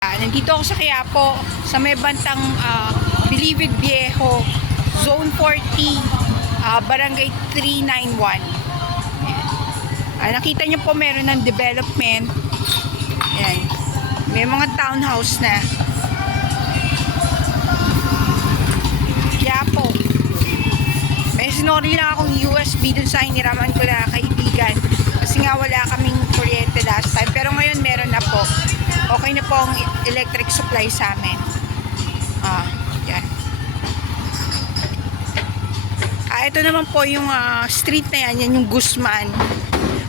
Nandito ako sa Quiapo, sa may bantang Bilibid Viejo, Zone 40, Barangay 391. Ayan. Nakita niyo po meron ng development. Ayan. May mga townhouse na. Quiapo. May sinori lang akong USB dun sa hiniraman ko na kaibigan. Kasi nga wala kaming kuryente last time. Pero ngayon meron na po. Okay na po ang electric supply sa amin. Yan. Ito naman po yung street na yan. Yan yung Guzman.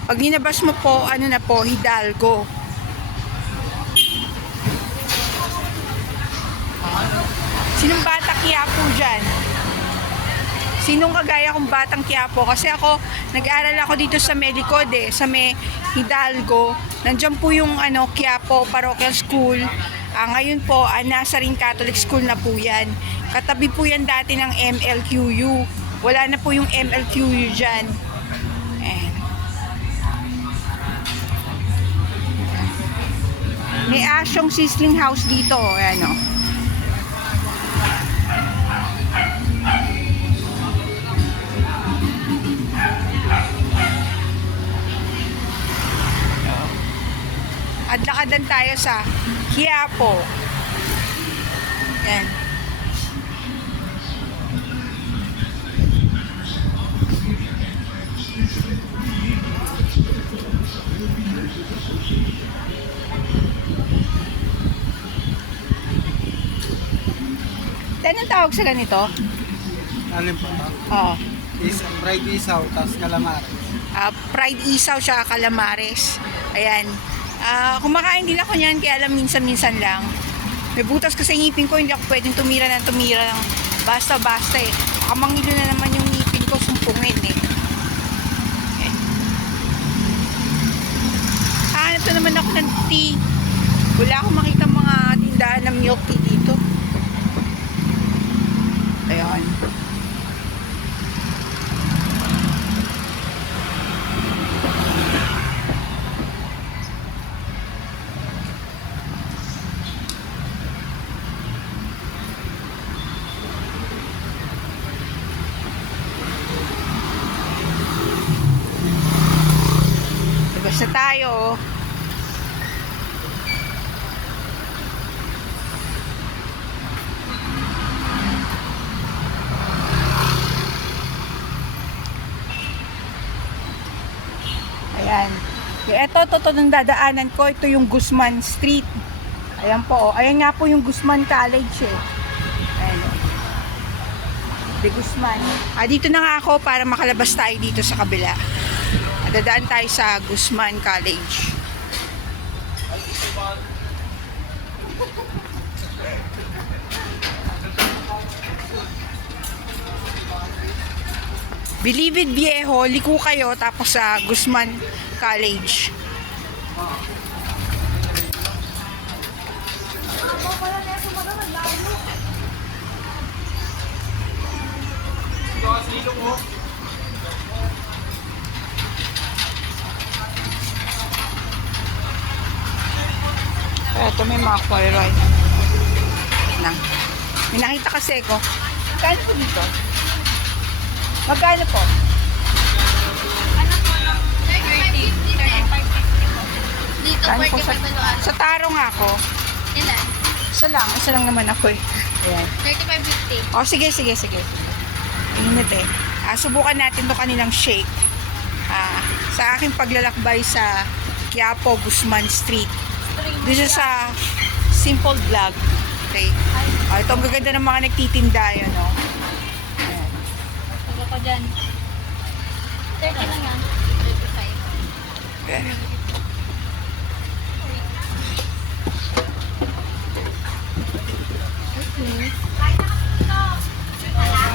Pag ninabas mo po, ano na po, Hidalgo. Sinong bata Quiapo dyan? Sinong kagaya kong batang Quiapo? Kasi ako, nag-aaral ako dito sa Melicode, sa may Hidalgo. Nandiyan po yung Quiapo Parochial School. Ngayon po, Nazarene Catholic School na po yan. Katabi po yan dati ng MLQU. Wala na po yung MLQU dyan. Ayan. May asyong sizzling house dito. Ayan o. At lakadan tayo sa Quiapo. Yan. Anong tawag sa ganito? Alin po ba? Oo. Fried isaw, tapos calamares. Fried isaw siya, calamares. Ayan. Kumakain din ako niyan, kaya alam minsan-minsan lang. May butas kasi ngipin ko, hindi ako pwedeng tumira ng basta-basta eh. Kamangilo na naman yung ngipin ko, sumpungin eh. Hanap na naman ako ng tea. Wala akong makita mga tindahan ng milk tea dito. Ayan. Labas na tayo. Ayan. Ito ng dadaanan ko. Ito yung Guzman Street. Ayan po. Ayan nga po yung Guzman College eh. Ayan. De Guzman. Dito na nga ako para makalabas tayo dito sa kabila. Dadaan tayo sa Guzman College. Bilibid Viejo, liko kayo tapos sa Guzman College. Ito may mga choiride. May nakita kasi ko. Magkano po dito? Magkano po? Dito, Saan po 45 ano? sa taro nga ako. Ilan? Isa lang naman ako eh. Ayan. 35.50. O sige. Init eh. Subukan natin to kanilang shake. Sa aking paglalakbay sa Quiapo, Guzman Street. Dito sa Simple Vlog. Okay. Ito ang gaganda ng mga nagtitinda yun, no? Ayan. Taga ko dyan. 30 lang yan. 35. Okay.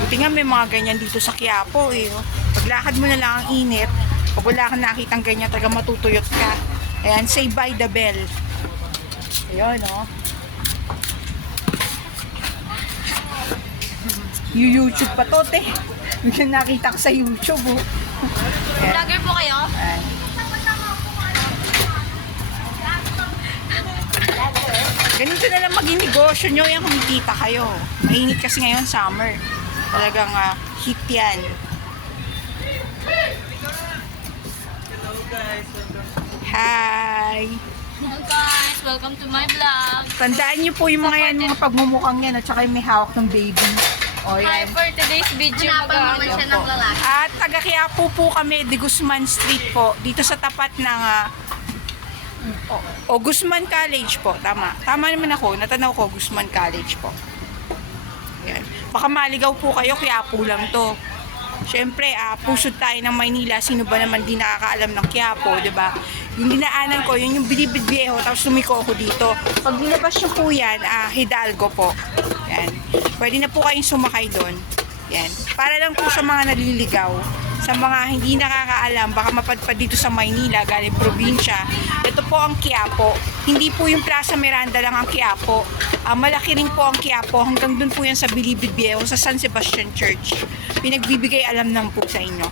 Buti nga may mga ganyan dito sa Quiapo eh. Oh. Paglakad mo na lang ang init. Pag wala kang nakitang ganyan, talaga matutuyot ka. Ayan, say by the bell. Ayan, oh. YouTube pa to, te. Biglang nakita ko sa YouTube, oh. Vlogger po kayo? Ayan. Ganun na lang maging negosyo nyo, yung kumikita kayo. Mainit kasi ngayon, summer. Talagang hit yan. Hi! Hello guys, welcome to my vlog. Tandaan niyo po yung mga yan, mga pagmumukhang yan, at saka yung may hawak ng baby. O Hi, yan. for today's video, Hanapan naman siya ng lalaki. At taga Quiapo po kami, de Guzman Street po, dito sa tapat ng Guzman College po, tama. Tama naman ako, natanaw ko, Guzman College po. Yan. Baka maligaw po kayo, Quiapo lang to. Siyempre, pusod tayo ng Maynila, sino ba naman di nakakaalam ng Quiapo, di ba? Yung dinaanan ko, yun yung Bilibid Viejo, tapos lumiko ako dito. Pag nilabas nyo po yan, Hidalgo po. Yan. Pwede na po kayong sumakay doon. Yan. Para lang po sa mga naliligaw, sa mga hindi nakakaalam, baka mapadpad dito sa Maynila, galing probinsya. Ito po ang Quiapo. Hindi po yung Plaza Miranda lang ang Quiapo. Malaki rin po ang Quiapo. Hanggang doon po yan sa Bilibid Viejo, sa San Sebastian Church. Pinagbibigay alam lang po sa inyo.